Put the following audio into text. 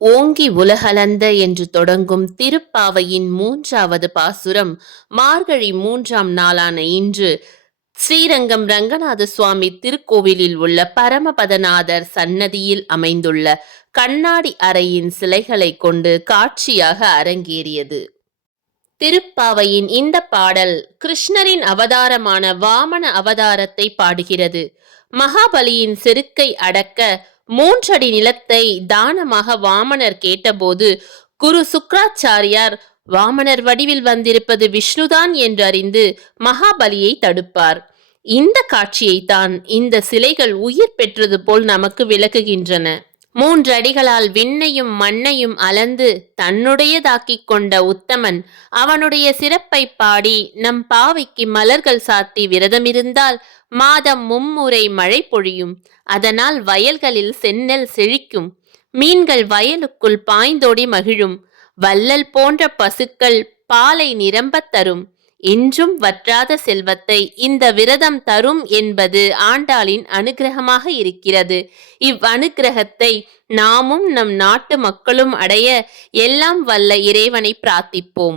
ஓங்கி உலகளந்த என்று தொடங்கும் திருப்பாவையின் 3வது பாசுரம் மார்கழி 3ஆம் நாளான இன்று ஸ்ரீரங்கம் ரங்கநாத சுவாமி திருக்கோவிலில் உள்ள பரமபதநாதர் சன்னதியில் அமைந்துள்ள கண்ணாடி அறையின் சிலைகளை கொண்டு காட்சியாக அரங்கேறியது. திருப்பாவையின் இந்த பாடல் கிருஷ்ணரின் அவதாரமான வாமன அவதாரத்தை பாடுகிறது. மகாபலியின் செருக்கை அடக்க 3 அடி நிலத்தை தானமாக வாமனர் கேட்டபோது குரு சுக்ராச்சாரியார் வாமனர் வடிவில் வந்திருப்பது விஷ்ணுதான் என்று அறிந்து மகாபலியை தடுப்பார். இந்த காட்சியைத்தான் இந்த சிலைகள் உயிர் பெற்றது போல் நமக்கு விளக்குகின்றன. 3 அடிகளால் விண்ணையும் மண்ணையும் அளந்து தன்னுடையதாக்கிக் கொண்ட உத்தமன் அவனுடைய சிறப்பை பாடி நம் பாவைக்கு மலர்கள் சாத்தி விரதமிருந்தால் மாதம் 3 மழை பொழியும். அதனால் வயல்களில் செந்நெல் செழிக்கும். மீன்கள் வயலுக்குள் பாய்ந்தோடி மகிழும். வள்ளல் போன்ற பசுக்கள் பாலை நிரம்பத் தரும். என்றும் வற்றாத செல்வத்தை இந்த விரதம் தரும் என்பது ஆண்டாளின் அனுக்கிரகமாக இருக்கிறது. அனுக்கிரகத்தை நாமும் நம் நாட்டு மக்களும் அடைய எல்லாம் வல்ல இறைவனை பிரார்த்திப்போம்.